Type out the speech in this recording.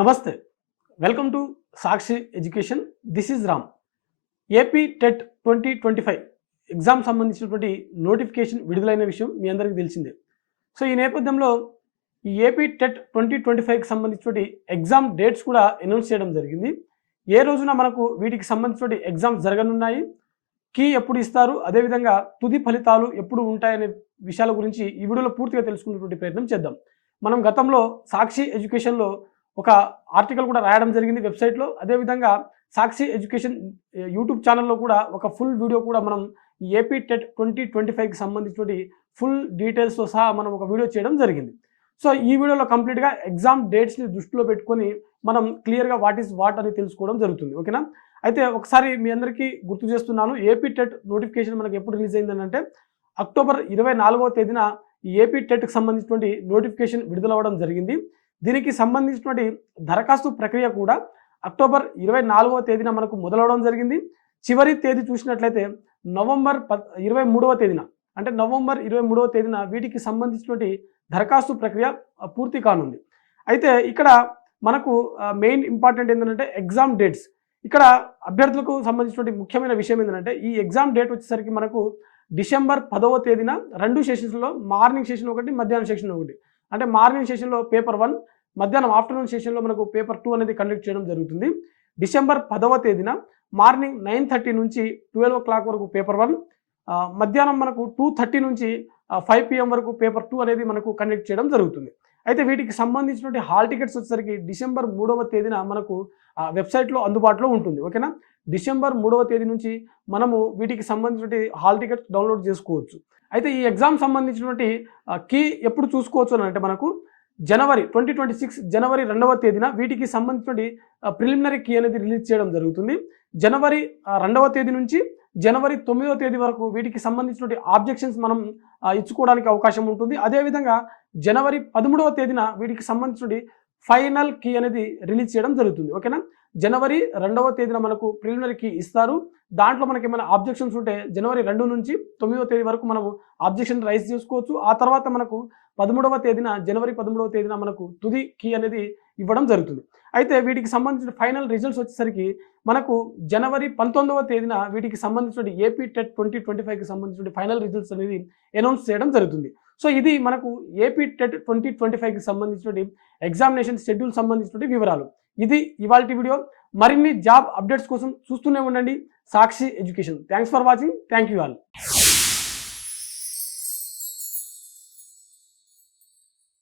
నమస్తే. Welcome to Sakshi education. This is Ram. AP TET 2025 exam సంబంధించినటువంటి notification విడుదలైన విషయం మీ అందరికీ తెలిసిందే. సో ఈ నేపథ్యంలో ఈ ఏపీ టెట్ 2025కి సంబంధించినటువంటి ఎగ్జామ్ డేట్స్ కూడా అనౌన్స్ చేయడం జరిగింది. ఏ రోజున మనకు వీటికి సంబంధించినటువంటి ఎగ్జామ్స్ జరగనున్నాయి, కీ ఎప్పుడు ఇస్తారు, అదేవిధంగా తుది ఫలితాలు ఎప్పుడు ఉంటాయనే విషయాల గురించి ఈ వీడియోలో పూర్తిగా తెలుసుకునేటువంటి ప్రయత్నం చేద్దాం. మనం గతంలో సాక్షి ఎడ్యుకేషన్లో ఒక ఆర్టికల్ కూడా రాయడం జరిగింది వెబ్సైట్లో. అదేవిధంగా సాక్షి ఎడ్యుకేషన్ యూట్యూబ్ ఛానల్లో కూడా ఒక ఫుల్ వీడియో కూడా మనం ఏపీ టెట్ 2025కి సంబంధించినటువంటి ఫుల్ డీటెయిల్స్తో సహా మనం ఒక వీడియో చేయడం జరిగింది. సో ఈ వీడియోలో కంప్లీట్గా ఎగ్జామ్ డేట్స్ని దృష్టిలో పెట్టుకొని మనం క్లియర్గా వాట్ ఈస్ వాట్ అని తెలుసుకోవడం జరుగుతుంది. ఓకేనా? అయితే ఒకసారి మీ అందరికీ గుర్తు చేస్తున్నాను, ఏపీ టెట్ నోటిఫికేషన్ మనకు ఎప్పుడు రిలీజ్ అయిందంటే అక్టోబర్ 24వ తేదీన ఈ ఏపీ టెట్కి సంబంధించినటువంటి నోటిఫికేషన్ విడుదలవ్వడం జరిగింది. దీనికి సంబంధించినటువంటి దరఖాస్తు ప్రక్రియ కూడా అక్టోబర్ 24వ తేదీన మనకు మొదలవడం జరిగింది. చివరి తేదీ చూసినట్లయితే నవంబర్ 23వ తేదీన, అంటే నవంబర్ 23వ తేదీన వీటికి సంబంధించినటువంటి దరఖాస్తు ప్రక్రియ పూర్తి కానుంది. అయితే ఇక్కడ మనకు మెయిన్ ఇంపార్టెంట్ ఏంటంటే ఎగ్జామ్ డేట్స్. ఇక్కడ అభ్యర్థులకు సంబంధించినటువంటి ముఖ్యమైన విషయం ఏంటంటే ఈ ఎగ్జామ్ డేట్ వచ్చేసరికి మనకు డిసెంబర్ 10వ తేదీన 2 సెషన్స్లో, మార్నింగ్ సెషన్ ఒకటి, మధ్యాహ్నం సెషన్ ఒకటి. అంటే మార్నింగ్ సెషన్లో పేపర్ 1, మధ్యాహ్నం ఆఫ్టర్నూన్ సెషన్లో మనకు పేపర్ 2 అనేది కండక్ట్ చేయడం జరుగుతుంది. డిసెంబర్ 10వ తేదీన మార్నింగ్ 9:30 నుంచి 12 o'clock వరకు పేపర్ 1, మధ్యాహ్నం మనకు 2:30 నుంచి 5 PM వరకు పేపర్ 2 అనేది మనకు కండక్ట్ చేయడం జరుగుతుంది. అయితే వీటికి సంబంధించినటువంటి హాల్ టికెట్స్ వచ్చేసరికి డిసెంబర్ 3వ తేదీన మనకు వెబ్సైట్లో అందుబాటులో ఉంటుంది. ఓకేనా? డిసెంబర్ 3వ తేదీ నుంచి మనము వీటికి సంబంధించినటువంటి హాల్ టికెట్స్ డౌన్లోడ్ చేసుకోవచ్చు. అయితే ఈ ఎగ్జామ్ సంబంధించినటువంటి కీ ఎప్పుడు చూసుకోవచ్చు అని అంటే మనకు జనవరి 2026 జనవరి 2వ తేదీన వీటికి సంబంధించినటువంటి ప్రిలిమినరీ కీ అనేది రిలీజ్ చేయడం జరుగుతుంది. జనవరి 2వ తేదీ నుంచి జనవరి 9వ తేదీ వరకు వీటికి సంబంధించినటువంటి ఆబ్జెక్షన్స్ మనం ఇచ్చుకోవడానికి అవకాశం ఉంటుంది. అదేవిధంగా జనవరి 13వ తేదీన వీటికి సంబంధించినటువంటి ఫైనల్ కీ అనేది రిలీజ్ చేయడం జరుగుతుంది. ఓకేనా? జనవరి 2వ తేదీన మనకు ప్రిలిమినరీ కీ ఇస్తారు. దాంట్లో మనకి ఏమైనా ఆబ్జెక్షన్స్ ఉంటే జనవరి 2 నుంచి 9వ తేదీ వరకు మనము ఆబ్జెక్షన్ రైజ్ చేసుకోవచ్చు. ఆ తర్వాత మనకు 13వ తేదీన, జనవరి 13వ తేదీన మనకు తుది కీ అనేది ఇవ్వడం జరుగుతుంది. అయితే వీటికి సంబంధించిన ఫైనల్ రిజల్ట్స్ వచ్చేసరికి మనకు జనవరి 19వ తేదీన వీటికి సంబంధించిన ఏపీ టెట్ 2025కి సంబంధించిన ఫైనల్ రిజల్ట్స్ అనేది అనౌన్స్ చేయడం జరుగుతుంది. సో ఇది మనకు ఏపీ టెట్ 2025కి సంబంధించిన ఎగ్జామినేషన్ షెడ్యూల్ సంబంధించిన వివరాలు. ఇది ఇవాల్టి వీడియో. మరిన్ని జాబ్ అప్డేట్స్ కోసం చూస్తూనే ఉండండి Sakshi education. Thanks for watching. Thank you all.